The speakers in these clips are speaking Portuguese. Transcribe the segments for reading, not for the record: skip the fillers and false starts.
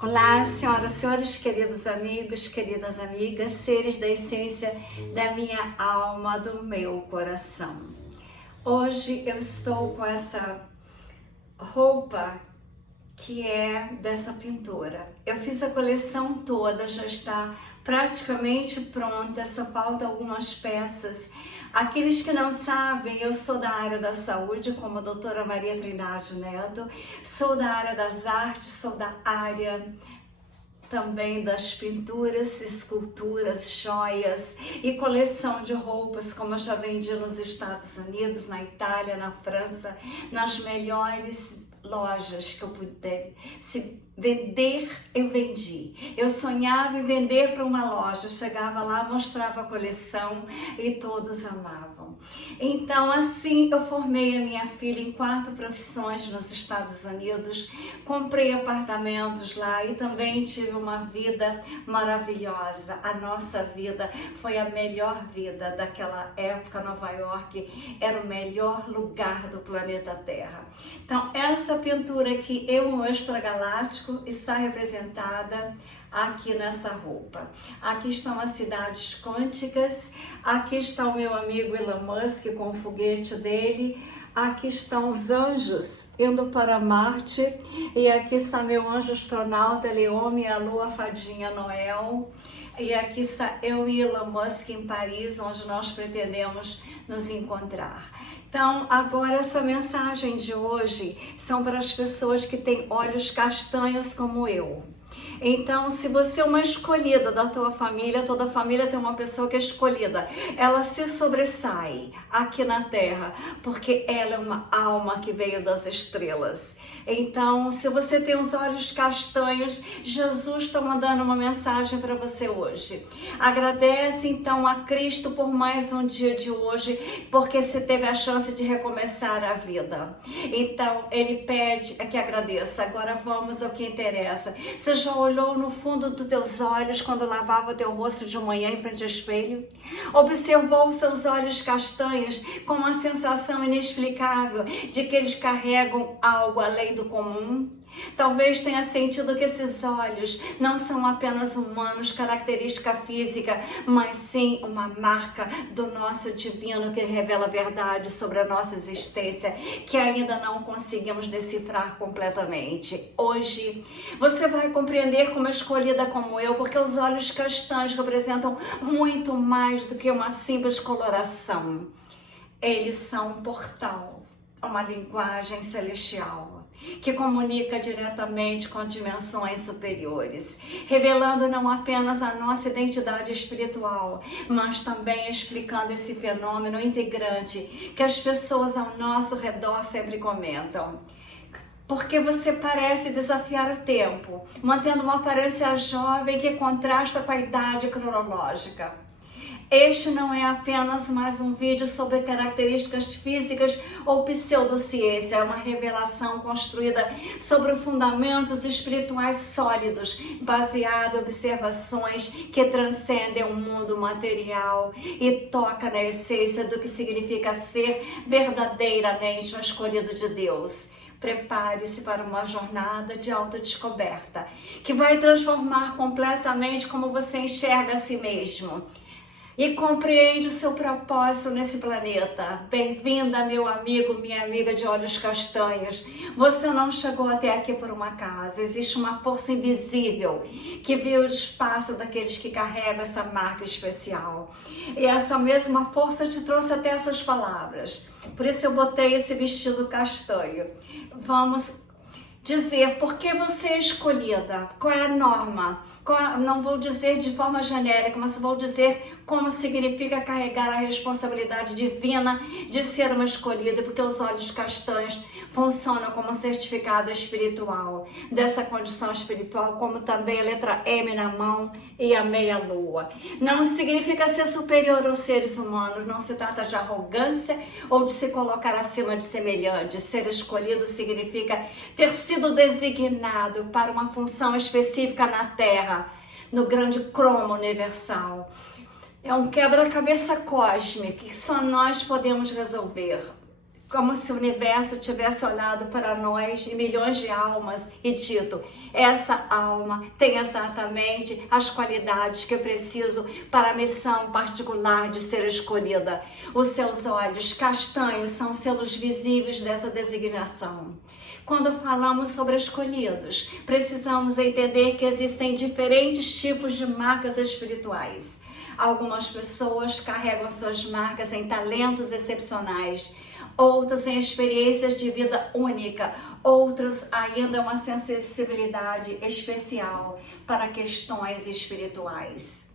Olá, senhoras e senhores, queridos amigos, queridas amigas, seres da essência da minha alma, do meu coração. Hoje eu estou com essa roupa que é dessa pintura. Eu fiz a coleção toda, já está praticamente pronta, só faltam algumas peças. Aqueles que não sabem, eu sou da área da saúde, como a doutora Maria Trindade Neto, sou da área das artes, sou da área também das pinturas, esculturas, joias e coleção de roupas, como eu já vendi nos Estados Unidos, na Itália, na França, nas melhores lojas que eu puder se vender, eu vendi. Eu sonhava em vender para uma loja, chegava lá, mostrava a coleção e todos amavam. Então, assim, eu formei a minha filha em 4 profissões nos Estados Unidos, comprei apartamentos lá e também tive uma vida maravilhosa. A nossa vida foi a melhor vida daquela época. Nova York era o melhor lugar do planeta Terra. Então, essa pintura aqui, eu, um extragaláctico, está representada aqui nessa roupa. Aqui estão as cidades quânticas, aqui está o meu amigo Elon Musk com o foguete dele, aqui estão os anjos indo para Marte e aqui está meu anjo astronauta Leome, a lua fadinha Noel. E aqui está eu e Elon Musk em Paris, onde nós pretendemos nos encontrar. Então, agora essa mensagem de hoje são para as pessoas que têm olhos castanhos como eu. Então, se você é uma escolhida da tua família, toda família tem uma pessoa que é escolhida. Ela se sobressai aqui na Terra, porque ela é uma alma que veio das estrelas. Então, se você tem os olhos castanhos, Jesus está mandando uma mensagem para você hoje. Agradece então a Cristo por mais um dia de hoje, porque você teve a chance de recomeçar a vida. Então, Ele pede que agradeça. Agora vamos ao que interessa. Você já olhou no fundo dos teus olhos quando lavava o teu rosto de manhã em frente ao espelho? Observou os seus olhos castanhos com uma sensação inexplicável de que eles carregam algo além do comum? Talvez tenha sentido que esses olhos não são apenas humanos, característica física, mas sim uma marca do nosso divino que revela a verdade sobre a nossa existência, que ainda não conseguimos decifrar completamente. Hoje, você vai compreender como é escolhida como eu, porque os olhos castanhos representam muito mais do que uma simples coloração. Eles são um portal, uma linguagem celestial que comunica diretamente com dimensões superiores, revelando não apenas a nossa identidade espiritual, mas também explicando esse fenômeno integrante que as pessoas ao nosso redor sempre comentam. Porque você parece desafiar o tempo, mantendo uma aparência jovem que contrasta com a idade cronológica. Este não é apenas mais um vídeo sobre características físicas ou pseudociência, é uma revelação construída sobre fundamentos espirituais sólidos, baseado em observações que transcendem o mundo material e toca na essência do que significa ser verdadeiramente um escolhido de Deus. Prepare-se para uma jornada de autodescoberta, que vai transformar completamente como você enxerga a si mesmo e compreende o seu propósito nesse planeta. Bem-vinda, meu amigo, minha amiga de olhos castanhos. Você não chegou até aqui por um acaso. Existe uma força invisível que viu o espaço daqueles que carregam essa marca especial. E essa mesma força te trouxe até essas palavras. Por isso eu botei esse vestido castanho. Vamos dizer por que você é escolhida, qual é a norma, não vou dizer de forma genérica, mas vou dizer como significa carregar a responsabilidade divina de ser uma escolhida, porque os olhos castanhos funcionam como um certificado espiritual dessa condição espiritual, como também a letra M na mão e a meia-lua. Não significa ser superior aos seres humanos, não se trata de arrogância ou de se colocar acima de semelhantes. Ser escolhido significa ter sido designado para uma função específica na Terra, no grande cromo universal. É um quebra-cabeça cósmico que só nós podemos resolver. como se o universo tivesse olhado para nós e milhões de almas e dito: essa alma tem exatamente as qualidades que eu preciso para a missão particular de ser escolhida. Os seus olhos castanhos são selos visíveis dessa designação. Quando falamos sobre escolhidos, precisamos entender que existem diferentes tipos de marcas espirituais. Algumas pessoas carregam suas marcas em talentos excepcionais, outras em experiências de vida única, outras ainda uma sensibilidade especial para questões espirituais.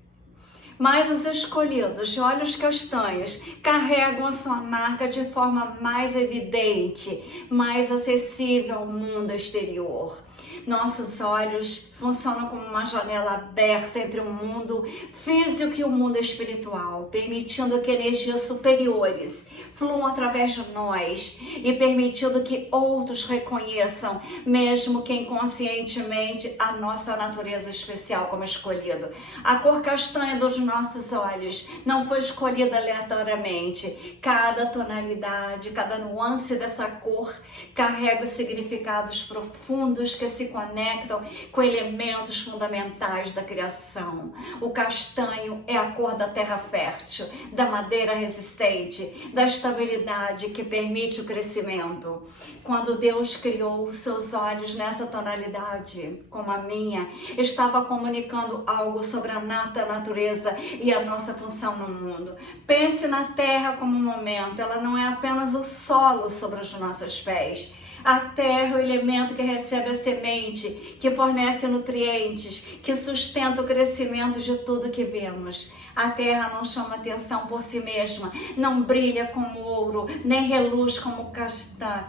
Mas os escolhidos de olhos castanhos carregam a sua marca de forma mais evidente, mais acessível ao mundo exterior. Nossos olhos funcionam como uma janela aberta entre o mundo físico e o mundo espiritual, permitindo que energias superiores fluam através de nós e permitindo que outros reconheçam, mesmo que inconscientemente, a nossa natureza especial como escolhido. A cor castanha dos nossos olhos não foi escolhida aleatoriamente. Cada tonalidade, cada nuance dessa cor carrega os significados profundos que se conectam com elementos fundamentais da criação. O castanho é a cor da terra fértil, da madeira resistente, da estabilidade que permite o crescimento. Quando Deus criou seus olhos nessa tonalidade, como a minha, estava comunicando algo sobre a natureza e a nossa função no mundo. Pense na terra como um momento, ela não é apenas o solo sobre os nossos pés. A terra é o elemento que recebe a semente, que fornece nutrientes, que sustenta o crescimento de tudo que vemos. A terra não chama atenção por si mesma, não brilha como ouro, nem reluz como castanho.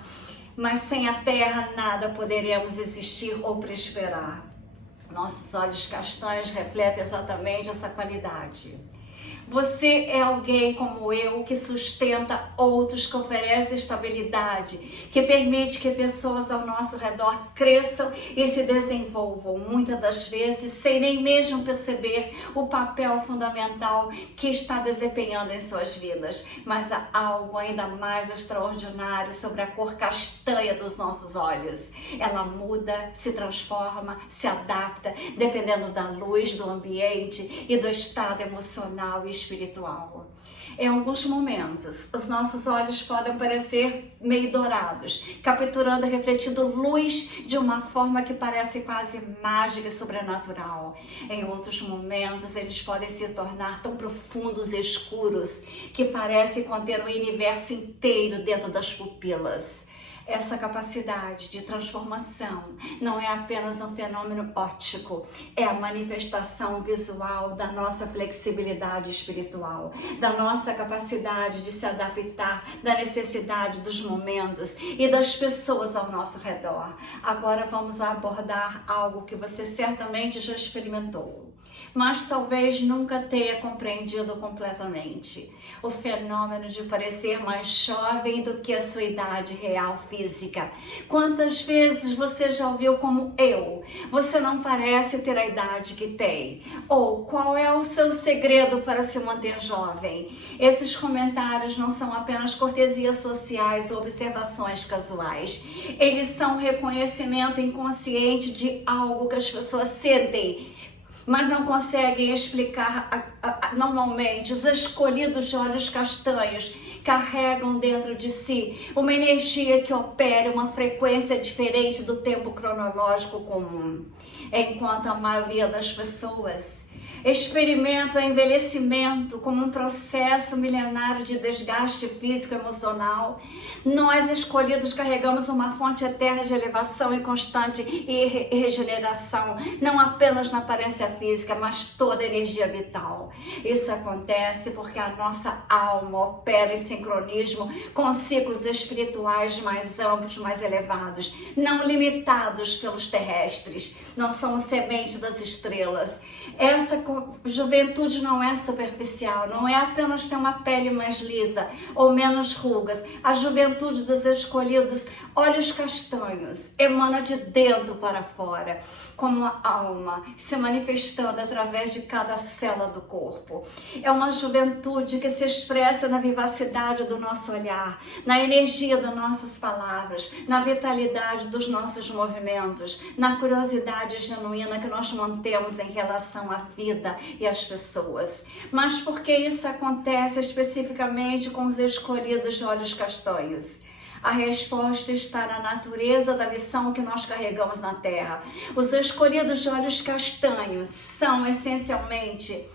Mas sem a terra nada poderemos existir ou prosperar. Nossos olhos castanhos refletem exatamente essa qualidade. Você é alguém como eu que sustenta outros, que oferece estabilidade, que permite que pessoas ao nosso redor cresçam e se desenvolvam, muitas das vezes sem nem mesmo perceber o papel fundamental que está desempenhando em suas vidas. Mas há algo ainda mais extraordinário sobre a cor castanha dos nossos olhos. Ela muda, se transforma, se adapta, dependendo da luz do ambiente e do estado emocional e espiritual. Em alguns momentos, os nossos olhos podem parecer meio dourados, capturando e refletindo luz de uma forma que parece quase mágica e sobrenatural. Em outros momentos, eles podem se tornar tão profundos e escuros que parecem conter o universo inteiro dentro das pupilas. Essa capacidade de transformação não é apenas um fenômeno óptico, é a manifestação visual da nossa flexibilidade espiritual, da nossa capacidade de se adaptar, da necessidade dos momentos e das pessoas ao nosso redor. Agora vamos abordar algo que você certamente já experimentou, mas talvez nunca tenha compreendido completamente. O fenômeno de parecer mais jovem do que a sua idade real física. Quantas vezes você já ouviu como eu? Você não parece ter a idade que tem. Ou qual é o seu segredo para se manter jovem? Esses comentários não são apenas cortesias sociais ou observações casuais. Eles são um reconhecimento inconsciente de algo que as pessoas sentem, mas não conseguem explicar normalmente. Os escolhidos de olhos castanhos carregam dentro de si uma energia que opera uma frequência diferente do tempo cronológico comum, enquanto a maioria das pessoas experimenta o envelhecimento como um processo milenário de desgaste físico e emocional. Nós, escolhidos, carregamos uma fonte eterna de elevação e constante e regeneração, não apenas na aparência física, mas toda a energia vital. Isso acontece porque a nossa alma opera em sincronismo com ciclos espirituais mais amplos, mais elevados, não limitados pelos terrestres. Nós somos semente das estrelas. Essa juventude não é superficial, não é apenas ter uma pele mais lisa ou menos rugas. A juventude dos escolhidos, olhos castanhos, emana de dentro para fora, como a alma se manifestando através de cada célula do corpo. É uma juventude que se expressa na vivacidade do nosso olhar, na energia das nossas palavras, na vitalidade dos nossos movimentos, na curiosidade genuína que nós mantemos em relação à vida e às pessoas. Mas por que isso acontece especificamente com os escolhidos de olhos castanhos? A resposta está na natureza da missão que nós carregamos na Terra. Os escolhidos de olhos castanhos são essencialmente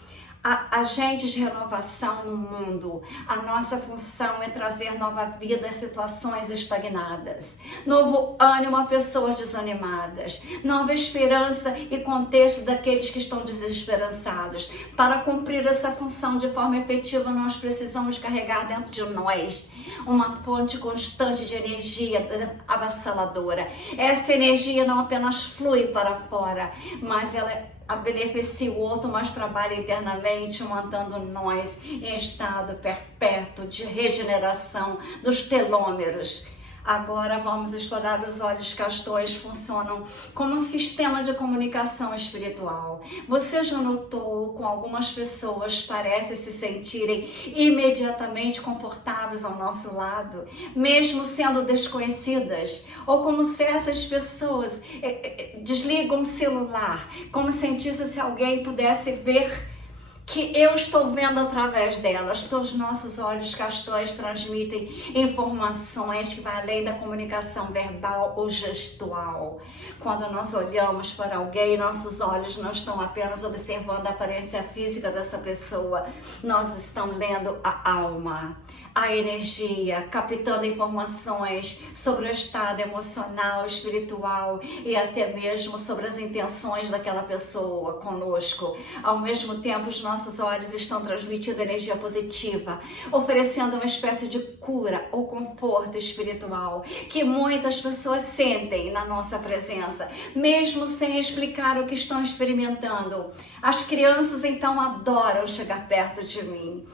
agentes de renovação no mundo. A nossa função é trazer nova vida a situações estagnadas, novo ânimo a pessoas desanimadas, nova esperança e contexto daqueles que estão desesperançados. Para cumprir essa função de forma efetiva, nós precisamos carregar dentro de nós uma fonte constante de energia avassaladora. Essa energia não apenas flui para fora, mas ela beneficia o outro, mas trabalha internamente, mantendo nós em estado perpétuo de regeneração dos telômeros. Agora vamos explorar os olhos castanhos, funcionam como um sistema de comunicação espiritual. Você já notou como algumas pessoas parecem se sentirem imediatamente confortáveis ao nosso lado, mesmo sendo desconhecidas? Ou como certas pessoas desligam o celular, como sentisse se alguém pudesse ver que eu estou vendo através delas, porque os nossos olhos castanhos transmitem informações que vão além da comunicação verbal ou gestual. Quando nós olhamos para alguém, nossos olhos não estão apenas observando a aparência física dessa pessoa, nós estamos lendo a alma, a energia, captando informações sobre o estado emocional, espiritual e até mesmo sobre as intenções daquela pessoa conosco. Ao mesmo tempo, os nossos olhos estão transmitindo energia positiva, oferecendo uma espécie de cura ou conforto espiritual que muitas pessoas sentem na nossa presença, mesmo sem explicar o que estão experimentando. As crianças então adoram chegar perto de mim.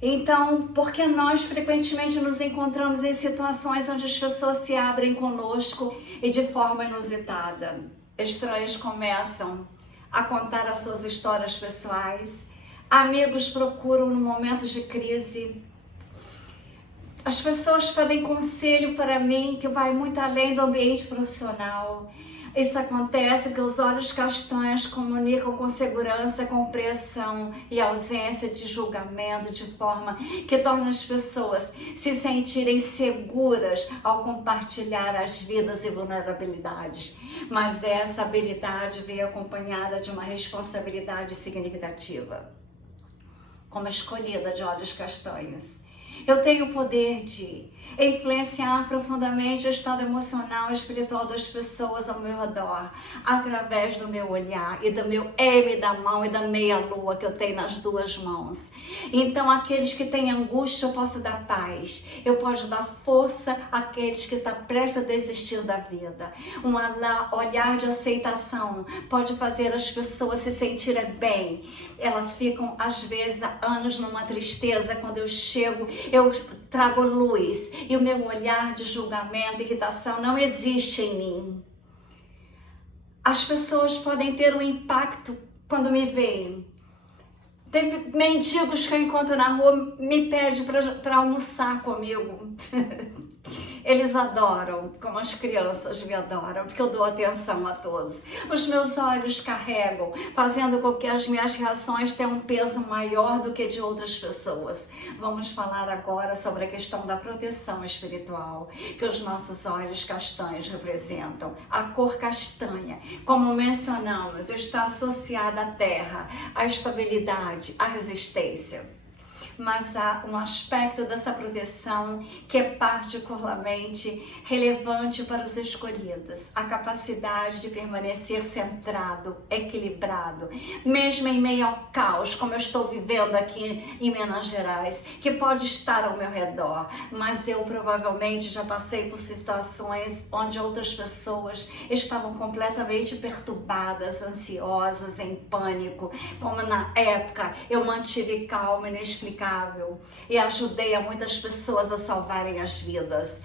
Então, porque nós frequentemente nos encontramos em situações onde as pessoas se abrem conosco e de forma inusitada. Estranhos começam a contar as suas histórias pessoais, amigos procuram no momentos de crise. As pessoas pedem conselho para mim que vai muito além do ambiente profissional. Isso acontece porque os olhos castanhos comunicam com segurança, compreensão e ausência de julgamento, de forma que torna as pessoas se sentirem seguras ao compartilhar as vidas e vulnerabilidades. Mas essa habilidade veio acompanhada de uma responsabilidade significativa. Como escolhida de olhos castanhos, eu tenho o poder de influenciar profundamente o estado emocional e espiritual das pessoas ao meu redor, através do meu olhar e do meu M da mão e da meia lua que eu tenho nas duas mãos. Então, aqueles que têm angústia, eu posso dar paz. Eu posso dar força àqueles que estão prestes a desistir da vida. Um olhar de aceitação pode fazer as pessoas se sentirem bem. Elas ficam, às vezes, há anos numa tristeza. Quando eu chego, eu trago luz. E o meu olhar de julgamento, irritação não existe em mim. As pessoas podem ter um impacto quando me veem. Tem mendigos que eu encontro na rua, me pedem para almoçar comigo. Eles adoram, como as crianças me adoram, porque eu dou atenção a todos. Os meus olhos carregam, fazendo com que as minhas reações tenham um peso maior do que de outras pessoas. Vamos falar agora sobre a questão da proteção espiritual, que os nossos olhos castanhos representam. A cor castanha, como mencionamos, está associada à terra, à estabilidade, à resistência. mas há um aspecto dessa proteção que é particularmente relevante para os escolhidos: a capacidade de permanecer centrado, equilibrado, mesmo em meio ao caos, como eu estou vivendo aqui em Minas Gerais, que pode estar ao meu redor, mas eu provavelmente já passei por situações onde outras pessoas estavam completamente perturbadas, ansiosas, em pânico, como na época eu mantive calma, inexplicável, e ajudei a muitas pessoas a salvarem as vidas.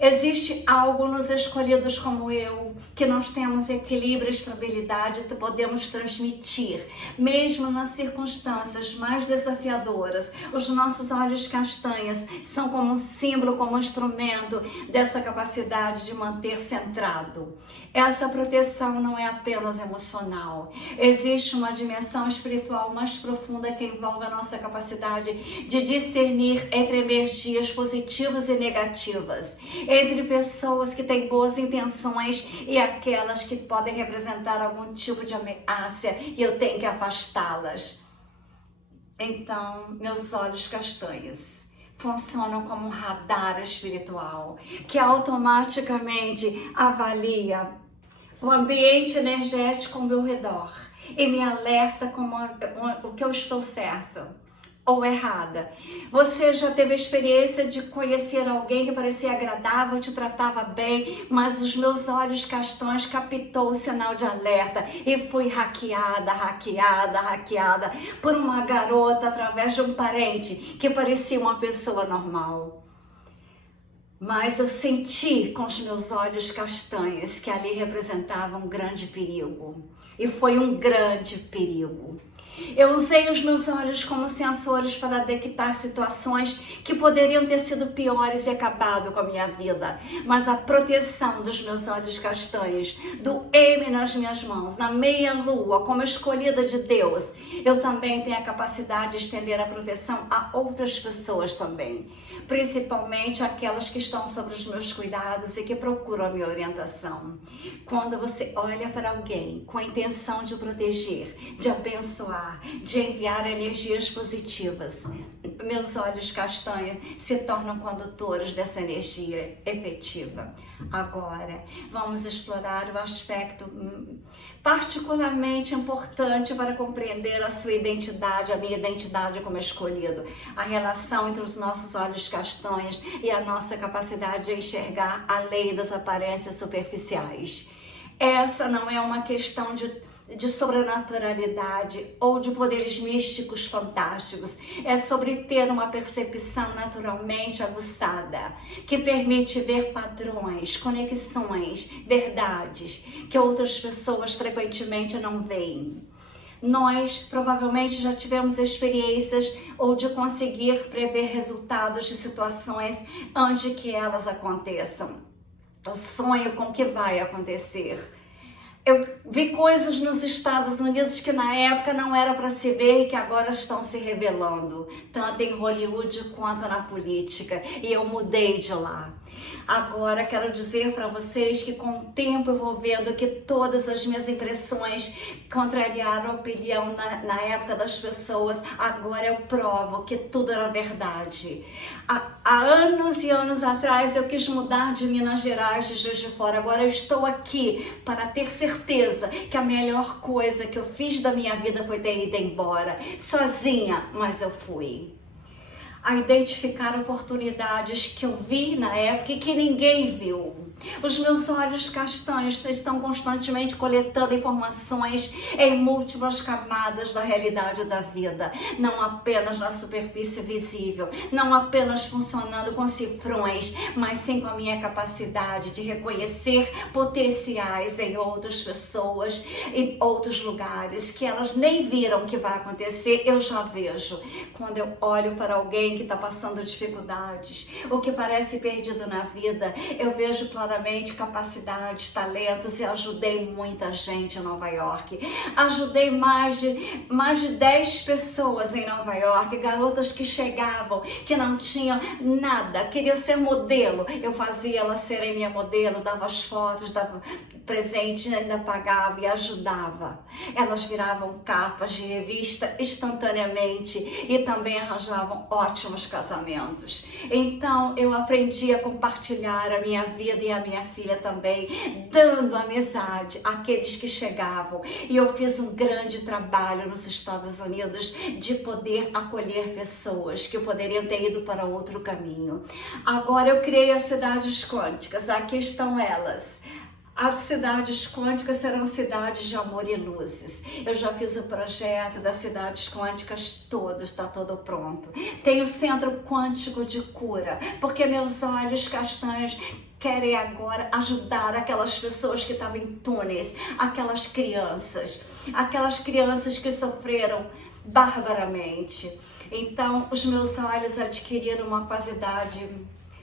Existe algo nos escolhidos como eu, que nós temos equilíbrio e estabilidade e podemos transmitir, mesmo nas circunstâncias mais desafiadoras. Os nossos olhos castanhos são como um símbolo, como um instrumento dessa capacidade de manter centrado. Essa proteção não é apenas emocional. Existe uma dimensão espiritual mais profunda que envolve a nossa capacidade de discernir entre energias positivas e negativas, entre pessoas que têm boas intenções e aquelas que podem representar algum tipo de ameaça e eu tenho que afastá-las. Então, meus olhos castanhos funcionam como um radar espiritual que automaticamente avalia o ambiente energético ao meu redor e me alerta como o que eu estou certa ou errada. Você já teve a experiência de conhecer alguém que parecia agradável, te tratava bem, mas os meus olhos castanhos captou o sinal de alerta e fui hackeada por uma garota através de um parente que parecia uma pessoa normal. Mas eu senti com os meus olhos castanhos que ali representava um grande perigo. E foi um grande perigo. Eu usei os meus olhos como sensores para detectar situações que poderiam ter sido piores e acabado com a minha vida. Mas a proteção dos meus olhos castanhos, do M nas minhas mãos, na meia lua, como escolhida de Deus, eu também tenho a capacidade de estender a proteção a outras pessoas também. Principalmente aquelas que estão sob os meus cuidados e que procuram a minha orientação. Quando você olha para alguém com a intenção de proteger, de abençoar, de enviar energias positivas, meus olhos castanhos se tornam condutores dessa energia efetiva. Agora, vamos explorar o aspecto particularmente importante para compreender a sua identidade, a minha identidade como escolhido, a relação entre os nossos olhos castanhos e a nossa capacidade de enxergar além das aparências superficiais. Essa não é uma questão de sobrenaturalidade ou de poderes místicos fantásticos. É sobre ter uma percepção naturalmente aguçada, que permite ver padrões, conexões, verdades que outras pessoas frequentemente não veem. Nós provavelmente já tivemos experiências ou de conseguir prever resultados de situações antes que elas aconteçam. Eu sonho com o que vai acontecer. Eu vi coisas nos Estados Unidos que na época não era para se ver e que agora estão se revelando, tanto em Hollywood quanto na política, e eu mudei de lá. Agora quero dizer para vocês que com o tempo eu vou vendo que todas as minhas impressões contrariaram a opinião na época das pessoas. Agora eu provo que tudo era verdade. Há anos e anos atrás eu quis mudar de Minas Gerais, de Juiz de Fora. Agora eu estou aqui para ter certeza que a melhor coisa que eu fiz da minha vida foi ter ido embora. Sozinha, mas eu fui. A identificar oportunidades que eu vi na época e que ninguém viu. Os meus olhos castanhos estão constantemente coletando informações em múltiplas camadas da realidade da vida, não apenas na superfície visível, não apenas funcionando com cifrões, mas sim com a minha capacidade de reconhecer potenciais em outras pessoas, em outros lugares, que elas nem viram que vai acontecer, eu já vejo. Quando eu olho para alguém que está passando dificuldades, ou que parece perdido na vida, eu vejo claramente capacidades, talentos, e ajudei muita gente em Nova York. Ajudei mais de 10 pessoas em Nova York, garotas que chegavam, que não tinham nada, queriam ser modelo. Eu fazia elas serem minha modelo, dava as fotos, presente, ainda pagava e ajudava. Elas viravam capas de revista instantaneamente e também arranjavam ótimos casamentos. Então eu aprendi a compartilhar a minha vida e a minha filha também, dando amizade àqueles que chegavam. E eu fiz um grande trabalho nos Estados Unidos de poder acolher pessoas que poderiam ter ido para outro caminho. Agora eu criei as cidades quânticas, aqui estão elas. As cidades quânticas serão cidades de amor e luzes. Eu já fiz o projeto das cidades quânticas todo, está todo pronto. Tem o centro quântico de cura, porque meus olhos castanhos querem agora ajudar aquelas pessoas que estavam em túneis, aquelas crianças que sofreram barbaramente. Então, os meus olhos adquiriram uma qualidade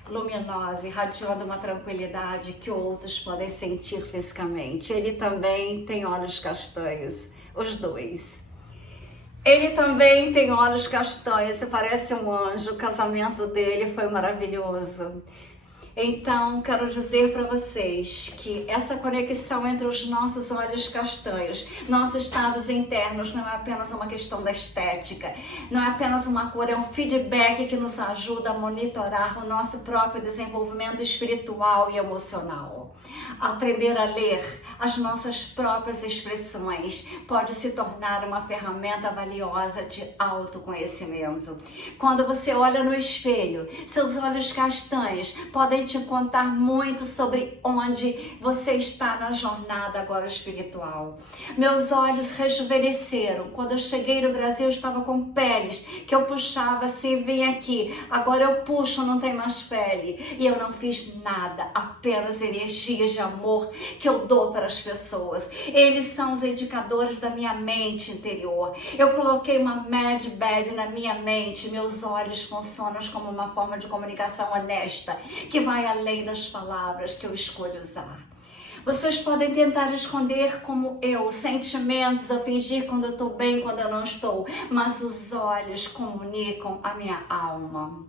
luminosa, irradiando uma tranquilidade que outros podem sentir fisicamente. Ele também tem olhos castanhos, os dois. Ele também tem olhos castanhos, parece um anjo, o casamento dele foi maravilhoso. Então, quero dizer para vocês que essa conexão entre os nossos olhos castanhos, nossos estados internos, não é apenas uma questão da estética, não é apenas uma cor, é um feedback que nos ajuda a monitorar o nosso próprio desenvolvimento espiritual e emocional. Aprender a ler as nossas próprias expressões pode se tornar uma ferramenta valiosa de autoconhecimento. Quando você olha no espelho, seus olhos castanhos podem te contar muito sobre onde você está na jornada agora espiritual. Meus olhos rejuvenesceram. Quando eu cheguei no Brasil, eu estava com peles que eu puxava assim, vem aqui. Agora eu puxo, não tem mais pele. E eu não fiz nada, apenas energias de amor que eu dou para as pessoas. Eles são os indicadores da minha mente interior. Eu coloquei uma bad na minha mente. Meus olhos funcionam como uma forma de comunicação honesta, que vai além das palavras que eu escolho usar. Vocês podem tentar esconder como eu, sentimentos, a fingir quando eu estou bem, quando eu não estou, mas os olhos comunicam a minha alma.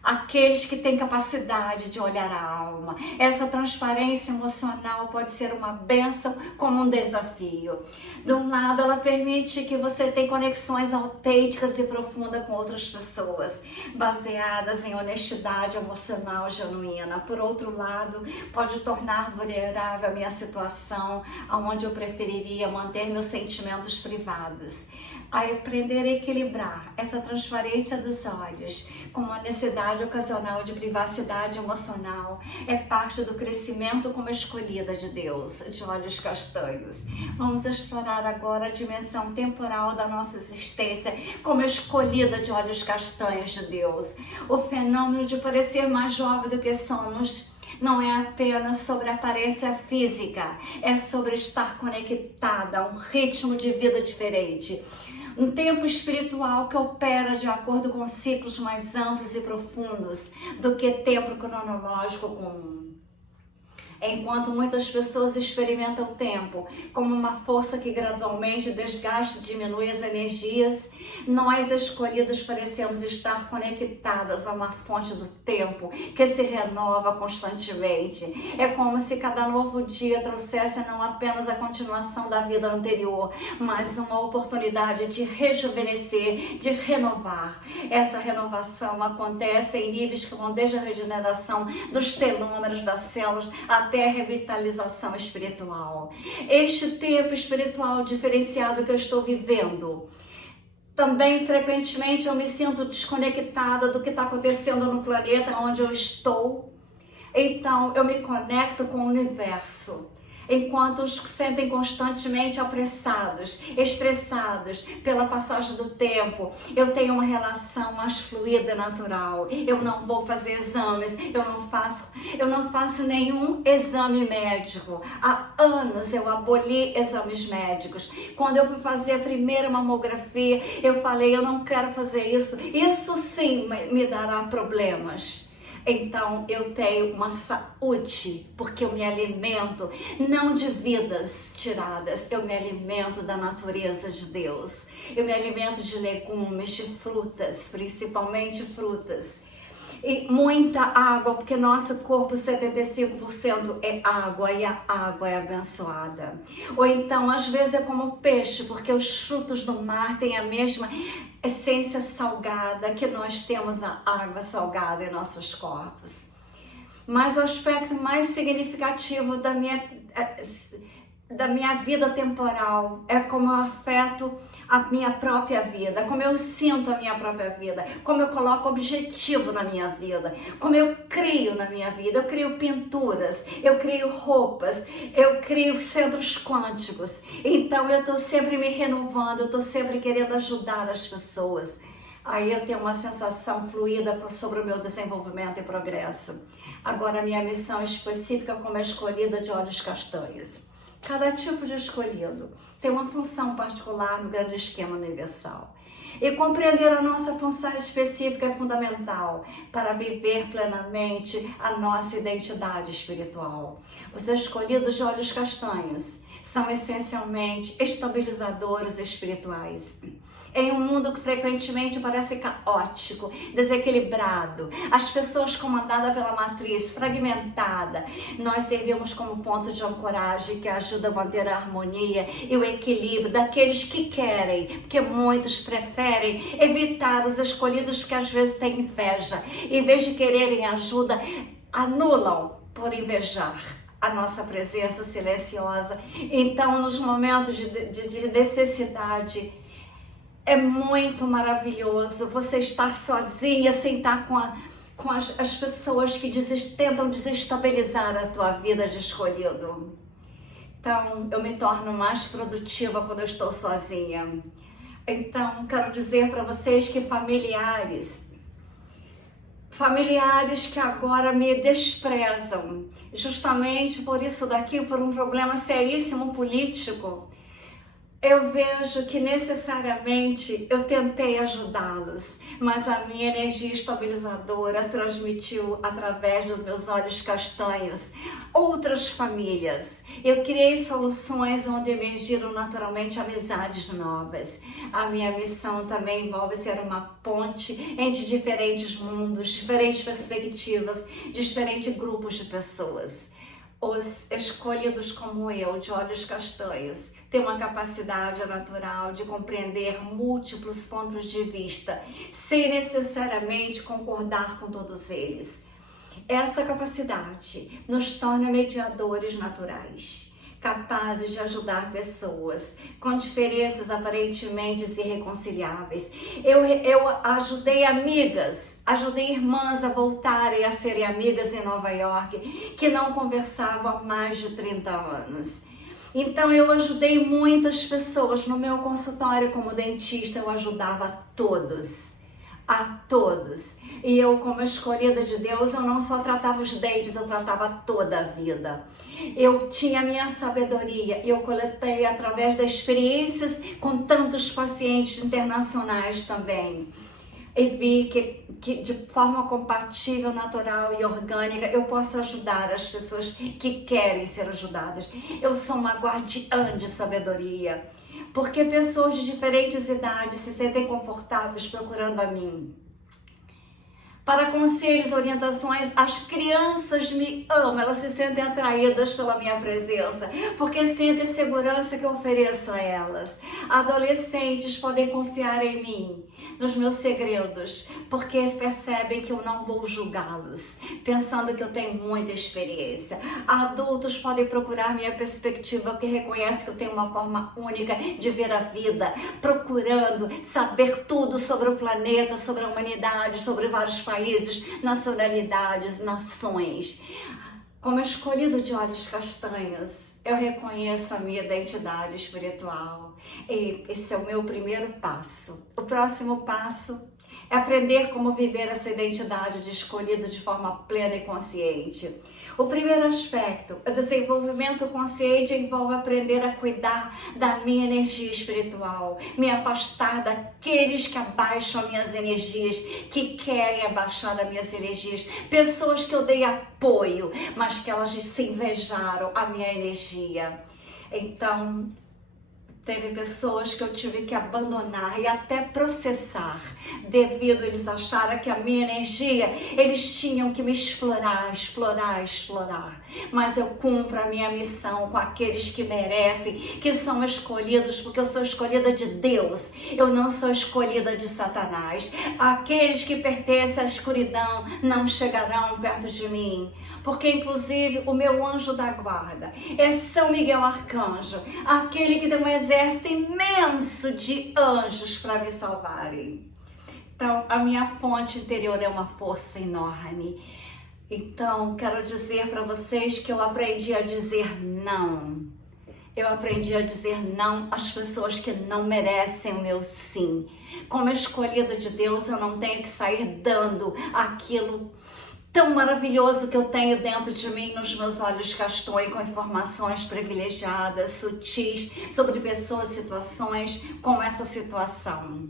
Aqueles que têm capacidade de olhar a alma. Essa transparência emocional pode ser uma bênção como um desafio. De um lado, ela permite que você tenha conexões autênticas e profundas com outras pessoas, baseadas em honestidade emocional genuína. Por outro lado, pode tornar vulnerável a minha situação, onde eu preferiria manter meus sentimentos privados. A aprender a equilibrar essa transparência dos olhos com uma necessidade ocasional de privacidade emocional é parte do crescimento como escolhida de Deus, de olhos castanhos. Vamos explorar agora a dimensão temporal da nossa existência como escolhida de olhos castanhos de Deus. O fenômeno de parecer mais jovem do que somos não é apenas sobre a aparência física, é sobre estar conectada a um ritmo de vida diferente. Um tempo espiritual que opera de acordo com ciclos mais amplos e profundos do que tempo cronológico comum. Enquanto muitas pessoas experimentam o tempo como uma força que gradualmente desgasta e diminui as energias, nós escolhidas parecemos estar conectadas a uma fonte do tempo que se renova constantemente. É como se cada novo dia trouxesse não apenas a continuação da vida anterior, mas uma oportunidade de rejuvenescer, de renovar. Essa renovação acontece em níveis que vão desde a regeneração dos telômeros das células até a revitalização espiritual. Este tempo espiritual diferenciado que eu estou vivendo, também frequentemente eu me sinto desconectada do que está acontecendo no planeta onde eu estou. Então eu me conecto com o universo. Enquanto os sentem constantemente apressados, estressados pela passagem do tempo, eu tenho uma relação mais fluida e natural. Eu não vou fazer exames, eu não faço nenhum exame médico. Há anos eu aboli exames médicos. Quando eu fui fazer a primeira mamografia, eu falei, eu não quero fazer isso. Isso sim me dará problemas. Então eu tenho uma saúde, porque eu me alimento não de vidas tiradas, eu me alimento da natureza de Deus. Eu me alimento de legumes, de frutas, principalmente frutas. E muita água, porque nosso corpo 75% é água e a água é abençoada. Ou então, às vezes é como peixe, porque os frutos do mar têm a mesma essência salgada que nós temos a água salgada em nossos corpos. Mas o aspecto mais significativo da minha vida temporal é como eu afeto a minha própria vida, como eu sinto a minha própria vida, como eu coloco objetivo na minha vida, como eu crio na minha vida. Eu crio pinturas, eu crio roupas, eu crio centros quânticos. Então eu estou sempre me renovando, eu estou sempre querendo ajudar as pessoas. Aí eu tenho uma sensação fluida sobre o meu desenvolvimento e progresso. Agora a minha missão específica como a escolhida de olhos castanhos. Cada tipo de escolhido tem uma função particular no grande esquema universal. E compreender a nossa função específica é fundamental para viver plenamente a nossa identidade espiritual. Os escolhidos de olhos castanhos são essencialmente estabilizadores espirituais. Em um mundo que frequentemente parece caótico, desequilibrado, as pessoas comandadas pela matriz fragmentada, nós servimos como ponto de ancoragem que ajuda a manter a harmonia e o equilíbrio daqueles que querem, porque muitos preferem evitar os escolhidos porque às vezes têm inveja. Em vez de quererem ajuda, anulam por invejar a nossa presença silenciosa. Então, nos momentos de necessidade, é muito maravilhoso você estar sozinha, sem estar com as pessoas que tentam desestabilizar a tua vida de escolhido. Então, eu me torno mais produtiva quando eu estou sozinha. Então, quero dizer para vocês que familiares que agora me desprezam, justamente por isso daqui, por um problema seríssimo político, eu vejo que necessariamente eu tentei ajudá-los, mas a minha energia estabilizadora transmitiu através dos meus olhos castanhos outras famílias. Eu criei soluções onde emergiram naturalmente amizades novas. A minha missão também envolve ser uma ponte entre diferentes mundos, diferentes perspectivas, diferentes grupos de pessoas. Os escolhidos como eu, de olhos castanhos, têm uma capacidade natural de compreender múltiplos pontos de vista, sem necessariamente concordar com todos eles. Essa capacidade nos torna mediadores naturais, capazes de ajudar pessoas com diferenças aparentemente irreconciliáveis. Eu ajudei amigas, ajudei irmãs a voltarem a serem amigas em Nova York, que não conversavam há mais de 30 anos. Então eu ajudei muitas pessoas no meu consultório como dentista, eu ajudava a todos. E eu, como escolhida de Deus, eu não só tratava os dentes, eu tratava toda a vida. Eu tinha a minha sabedoria, eu coletei através das experiências com tantos pacientes internacionais também. E vi que de forma compatível, natural e orgânica, eu posso ajudar as pessoas que querem ser ajudadas. Eu sou uma guardiã de sabedoria, porque pessoas de diferentes idades se sentem confortáveis procurando a mim. Para conselhos, orientações, as crianças me amam, elas se sentem atraídas pela minha presença, porque sentem a segurança que eu ofereço a elas. Adolescentes podem confiar em mim, nos meus segredos, porque percebem que eu não vou julgá-los, pensando que eu tenho muita experiência. Adultos podem procurar minha perspectiva, que reconhece que eu tenho uma forma única de ver a vida, procurando saber tudo sobre o planeta, sobre a humanidade, sobre vários países, nacionalidades, nações. Como escolhido de olhos castanhos, eu reconheço a minha identidade espiritual. E esse é o meu primeiro passo. O próximo passo é aprender como viver essa identidade de escolhido de forma plena e consciente. O primeiro aspecto, o desenvolvimento consciente, envolve aprender a cuidar da minha energia espiritual, me afastar daqueles que abaixam as minhas energias, que querem abaixar as minhas energias, pessoas que eu dei apoio, mas que elas se invejaram a minha energia. Então, Teve pessoas que eu tive que abandonar e até processar, devido a eles acharem que a minha energia, eles tinham que me explorar, explorar, explorar. Mas eu cumpro a minha missão com aqueles que merecem, que são escolhidos, porque eu sou escolhida de Deus, eu não sou escolhida de Satanás. Aqueles que pertencem à escuridão não chegarão perto de mim, porque inclusive o meu anjo da guarda é São Miguel Arcanjo, aquele que tem um exército imenso de anjos para me salvarem. Então, a minha fonte interior é uma força enorme. Então, quero dizer para vocês que eu aprendi a dizer não. Eu aprendi a dizer não às pessoas que não merecem o meu sim. Como escolhida de Deus, eu não tenho que sair dando aquilo tão maravilhoso que eu tenho dentro de mim, nos meus olhos castanhos, com informações privilegiadas, sutis, sobre pessoas e situações como essa situação.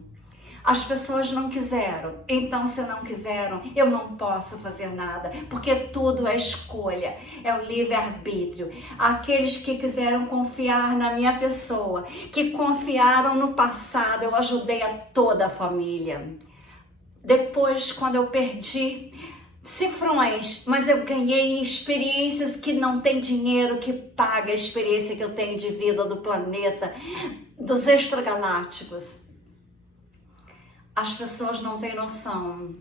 As pessoas não quiseram, então se não quiseram, eu não posso fazer nada, porque tudo é escolha, é o livre-arbítrio. Aqueles que quiseram confiar na minha pessoa, que confiaram no passado, eu ajudei a toda a família. Depois, quando eu perdi cifrões, mas eu ganhei experiências que não tem dinheiro que paga a experiência que eu tenho de vida do planeta, dos extragalácticos. As pessoas não têm noção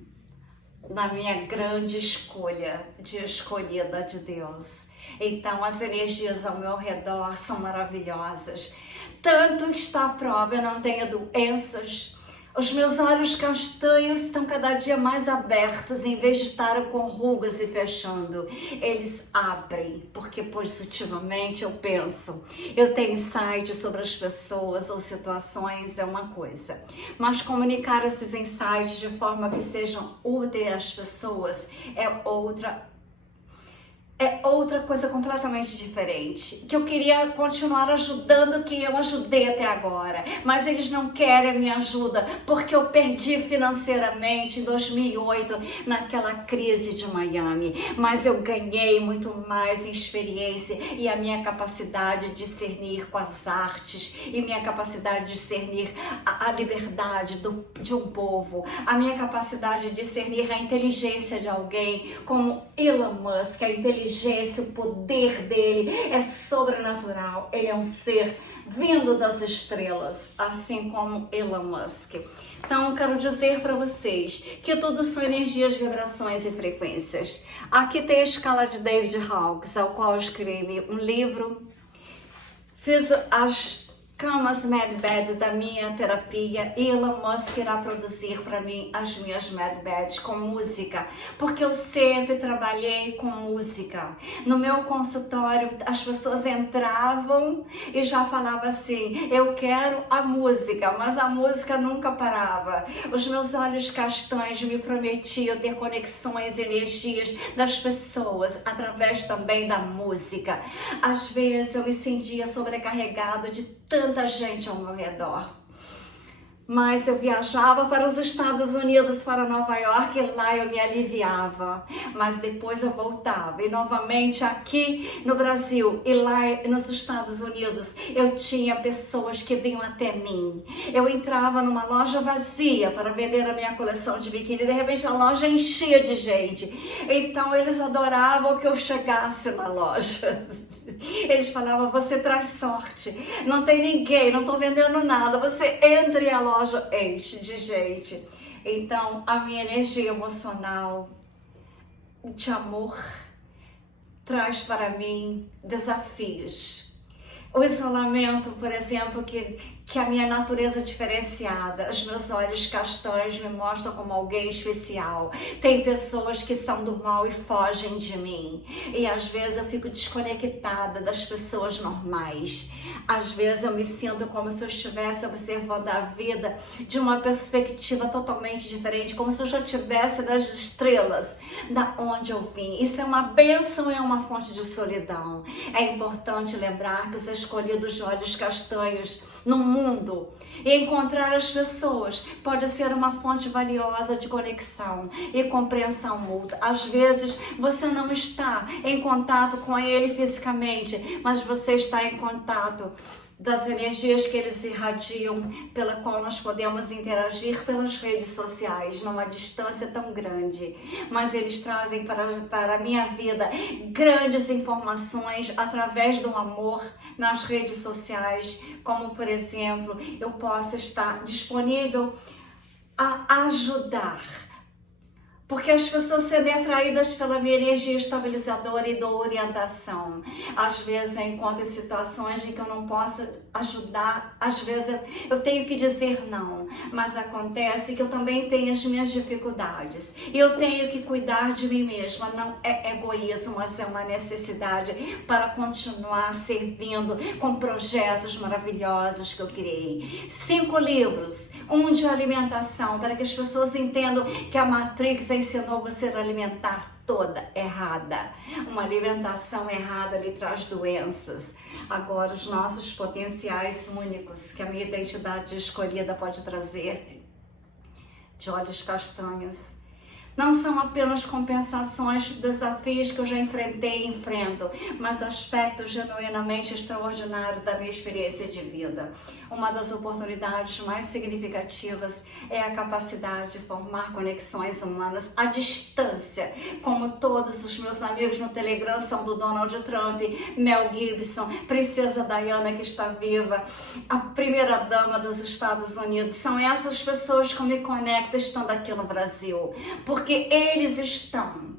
da minha grande escolha de escolhida de Deus. Então as energias ao meu redor são maravilhosas. Tanto que está à prova, eu não tenho doenças. Os meus olhos castanhos estão cada dia mais abertos, em vez de estarem com rugas e fechando. Eles abrem, porque positivamente eu penso. Eu tenho insights sobre as pessoas ou situações, é uma coisa. Mas comunicar esses insights de forma que sejam úteis às pessoas é outra coisa completamente diferente, que eu queria continuar ajudando quem eu ajudei até agora, mas eles não querem a minha ajuda, porque eu perdi financeiramente em 2008, naquela crise de Miami, mas eu ganhei muito mais em experiência e a minha capacidade de discernir com as artes, e minha capacidade de discernir a liberdade de um povo, a minha capacidade de discernir a inteligência de alguém, como Elon Musk, a inteligência, o poder dele é sobrenatural, ele é um ser vindo das estrelas, assim como Elon Musk. Então, eu quero dizer para vocês que tudo são energias, vibrações e frequências. Aqui tem a escala de David Hawkes, ao qual eu escrevi um livro, fiz as camas Medbed da minha terapia, e Elon Musk irá produzir para mim as minhas Medbeds com música, porque eu sempre trabalhei com música. No meu consultório, as pessoas entravam e já falavam assim, eu quero a música, mas a música nunca parava. Os meus olhos castanhos me prometiam ter conexões e energias das pessoas, através também da música. Às vezes eu me sentia sobrecarregada de tanta gente ao meu redor. Mas eu viajava para os Estados Unidos, para Nova York, e lá eu me aliviava. Mas depois eu voltava. E novamente aqui no Brasil e lá nos Estados Unidos, eu tinha pessoas que vinham até mim. Eu entrava numa loja vazia para vender a minha coleção de biquíni. De repente a loja enchia de gente. Então eles adoravam que eu chegasse na loja. Eles falavam, você traz sorte, não tem ninguém, não estou vendendo nada, você entra e a loja enche de gente. Então, a minha energia emocional de amor traz para mim desafios. O isolamento, por exemplo, que a minha natureza é diferenciada, os meus olhos castanhos me mostram como alguém especial. Tem pessoas que são do mal e fogem de mim. E às vezes eu fico desconectada das pessoas normais. Às vezes eu me sinto como se eu estivesse observando a vida de uma perspectiva totalmente diferente, como se eu já estivesse nas estrelas da onde eu vim. Isso é uma bênção e é uma fonte de solidão. É importante lembrar que os escolhidos de olhos castanhos no mundo e encontrar as pessoas pode ser uma fonte valiosa de conexão e compreensão mútua. Às vezes você não está em contato com ele fisicamente, mas você está em contato das energias que eles irradiam, pela qual nós podemos interagir pelas redes sociais, numa distância tão grande. Mas eles trazem para a minha vida grandes informações através do amor nas redes sociais, como, por exemplo, eu posso estar disponível a ajudar, porque as pessoas serem atraídas pela minha energia estabilizadora e dou orientação. Às vezes eu encontro situações em que eu não posso ajudar, às vezes eu tenho que dizer não, mas acontece que eu também tenho as minhas dificuldades e eu tenho que cuidar de mim mesma. Não é egoísmo, mas é uma necessidade para continuar servindo com projetos maravilhosos que eu criei. 5 livros, um de alimentação, para que as pessoas entendam que a Matrix ensinou você a alimentar toda errada. Uma alimentação errada lhe traz doenças. Agora, os nossos potenciais únicos que a minha identidade escolhida pode trazer, de olhos castanhos, não são apenas compensações de desafios que eu já enfrentei e enfrento, mas aspectos genuinamente extraordinários da minha experiência de vida. Uma das oportunidades mais significativas é a capacidade de formar conexões humanas à distância, como todos os meus amigos no Telegram são do Donald Trump, Mel Gibson, Princesa Diana, que está viva, a primeira-dama dos Estados Unidos. São essas pessoas que eu me conecto estando aqui no Brasil, porque eles estão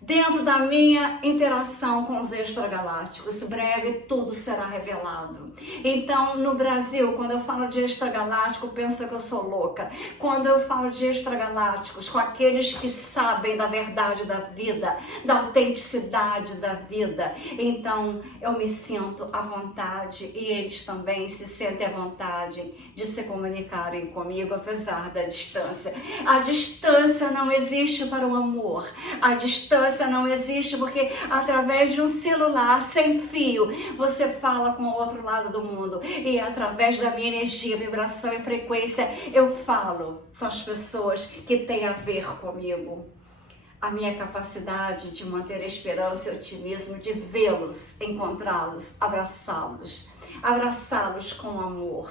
dentro da minha interação com os extragalácticos. Breve tudo será revelado. Então, no Brasil, quando eu falo de extragaláctico, pensa que eu sou louca. Quando eu falo de extragalácticos, com aqueles que sabem da verdade da vida, da autenticidade da vida, então eu me sinto à vontade e eles também se sentem à vontade de se comunicarem comigo, apesar da distância. A distância não existe para o amor. A distância não existe porque através de um celular sem fio você fala com o outro lado do mundo, e através da minha energia, vibração e frequência eu falo com as pessoas que têm a ver comigo. A minha capacidade de manter a esperança e otimismo, de vê-los, encontrá-los, abraçá-los com amor.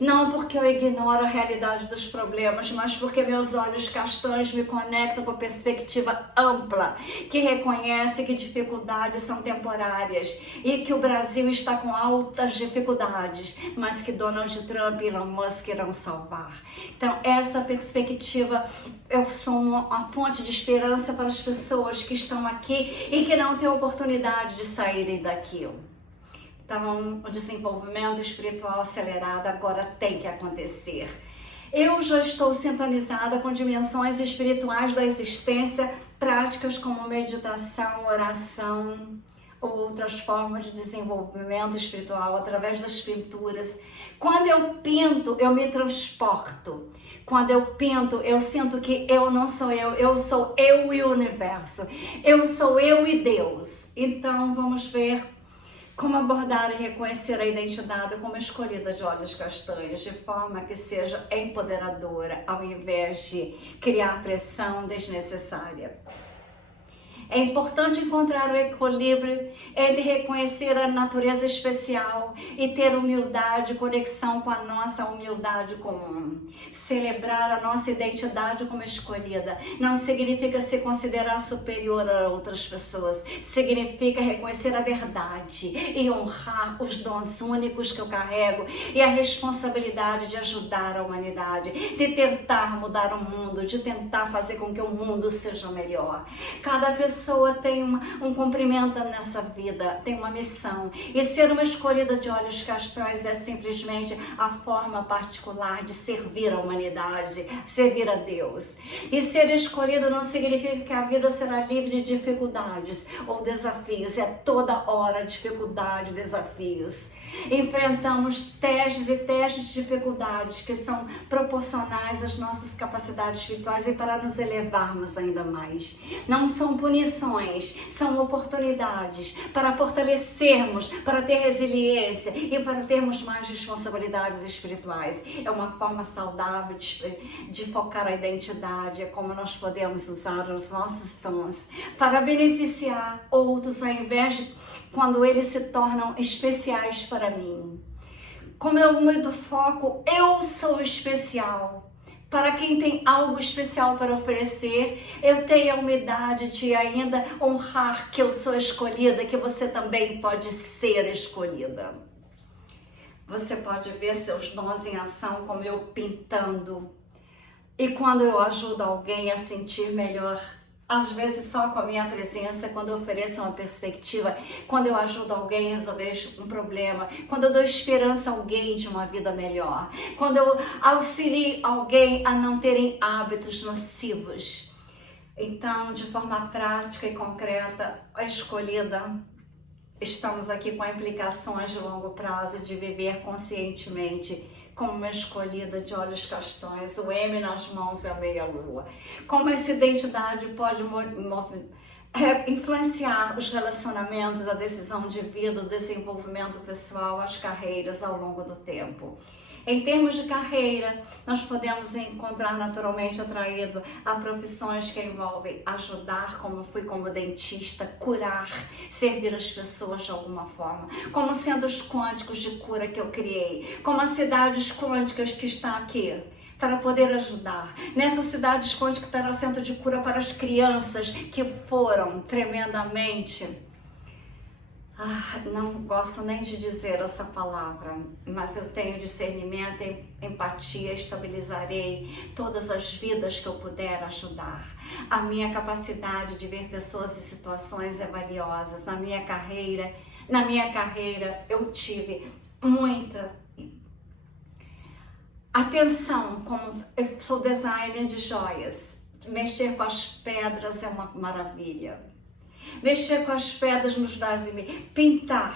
Não porque eu ignoro a realidade dos problemas, mas porque meus olhos castanhos me conectam com perspectiva ampla, que reconhece que dificuldades são temporárias e que o Brasil está com altas dificuldades, mas que Donald Trump e Elon Musk irão salvar. Então, essa perspectiva, eu sou uma fonte de esperança para as pessoas que estão aqui e que não têm oportunidade de saírem daquilo. Então, o desenvolvimento espiritual acelerado agora tem que acontecer. Eu já estou sintonizada com dimensões espirituais da existência, práticas como meditação, oração, outras formas de desenvolvimento espiritual através das pinturas. Quando eu pinto, eu me transporto. Quando eu pinto, eu sinto que eu não sou eu sou eu e o universo. Eu sou eu e Deus. Então, vamos ver como abordar e reconhecer a identidade como escolhida de olhos castanhos, de forma que seja empoderadora, ao invés de criar pressão desnecessária. É importante encontrar o equilíbrio entre reconhecer a natureza especial e ter humildade e conexão com a nossa humildade comum. Celebrar a nossa identidade como escolhida não significa se considerar superior a outras pessoas, significa reconhecer a verdade e honrar os dons únicos que eu carrego e a responsabilidade de ajudar a humanidade, de tentar mudar o mundo, de tentar fazer com que o mundo seja melhor. Cada pessoa tem um cumprimento nessa vida, tem uma missão, e ser uma escolhida de olhos castanhos é simplesmente a forma particular de servir a humanidade, servir a Deus. E ser escolhido não significa que a vida será livre de dificuldades ou desafios, é toda hora dificuldade e desafios. Enfrentamos testes e testes de dificuldades que são proporcionais às nossas capacidades espirituais e para nos elevarmos ainda mais. Não são punições, são oportunidades para fortalecermos, para ter resiliência e para termos mais responsabilidades espirituais. É uma forma saudável de focar a identidade, é como nós podemos usar os nossos dons para beneficiar outros, ao invés de quando eles se tornam especiais para mim. como é o meu do foco, eu sou especial. Para quem tem algo especial para oferecer, eu tenho a humildade de ainda honrar que eu sou escolhida, que você também pode ser escolhida. Você pode ver seus dons em ação, como eu pintando. E quando eu ajudo alguém a sentir melhor, às vezes só com a minha presença, quando eu ofereço uma perspectiva, quando eu ajudo alguém a resolver um problema, quando eu dou esperança a alguém de uma vida melhor, quando eu auxilio alguém a não terem hábitos nocivos. Então, de forma prática e concreta, a escolhida, estamos aqui com implicações de longo prazo de viver conscientemente, como uma escolhida de olhos castanhos, o M nas mãos e a meia-lua. Como essa identidade pode influenciar os relacionamentos, a decisão de vida, o desenvolvimento pessoal, as carreiras ao longo do tempo. Em termos de carreira, nós podemos encontrar naturalmente atraído a profissões que envolvem ajudar, como eu fui como dentista, curar, servir as pessoas de alguma forma, como centros quânticos de cura que eu criei, como as cidades quânticas que está aqui, para poder ajudar. Nessas cidades quânticas terá centro de cura para as crianças que foram tremendamente... não gosto nem de dizer essa palavra, mas eu tenho discernimento, empatia, estabilizarei todas as vidas que eu puder ajudar. A minha capacidade de ver pessoas e situações é valiosas. Na minha carreira eu tive muita atenção, como eu sou designer de joias, mexer com as pedras é uma maravilha. Mexer com as pedras nos dados de mim, pintar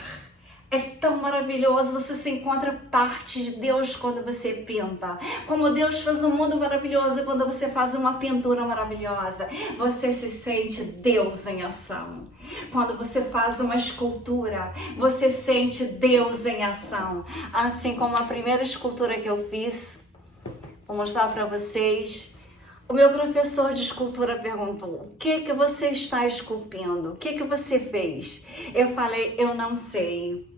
é tão maravilhoso, você se encontra parte de Deus quando você pinta. Como Deus faz um mundo maravilhoso quando você faz uma pintura maravilhosa, você se sente Deus em ação. Quando você faz uma escultura, você sente Deus em ação. Assim como a primeira escultura que eu fiz, vou mostrar para vocês. O meu professor de escultura perguntou: o que você está esculpindo? O que você fez? Eu falei: eu não sei.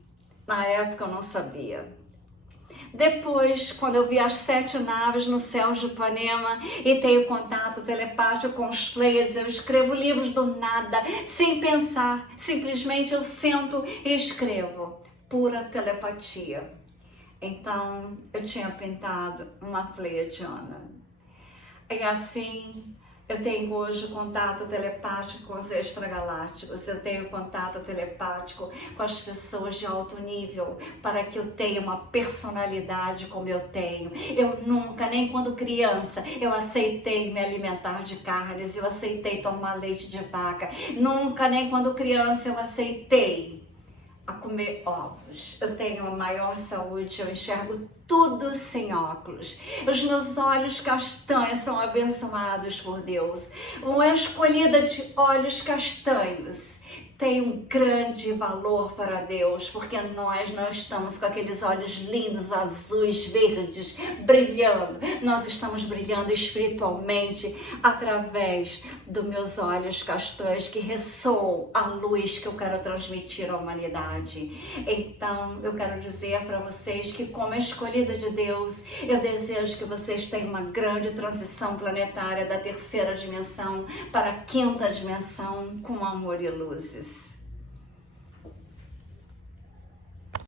Na época eu não sabia. Depois, quando eu vi as 7 naves no céu de Ipanema e tenho contato telepático com os players, eu escrevo livros do nada, sem pensar. Simplesmente eu sento e escrevo. Pura telepatia. Então, eu tinha pintado uma pleiadiana. E assim, eu tenho hoje contato telepático com os extragalácticos, eu tenho contato telepático com as pessoas de alto nível, para que eu tenha uma personalidade como eu tenho. Eu nunca, nem quando criança, eu aceitei me alimentar de carnes, eu aceitei tomar leite de vaca. Nunca, nem quando criança, eu aceitei a comer ovos. Eu tenho a maior saúde, eu enxergo tudo sem óculos. Os meus olhos castanhos são abençoados por Deus. Uma escolhida de olhos castanhos tem um grande valor para Deus, porque nós não estamos com aqueles olhos lindos, azuis, verdes, brilhando. Nós estamos brilhando espiritualmente através dos meus olhos castanhos, que ressoam a luz que eu quero transmitir à humanidade. Então, eu quero dizer para vocês que, como escolhida de Deus, eu desejo que vocês tenham uma grande transição planetária da 3ª dimensão para a 5ª dimensão com amor e luzes.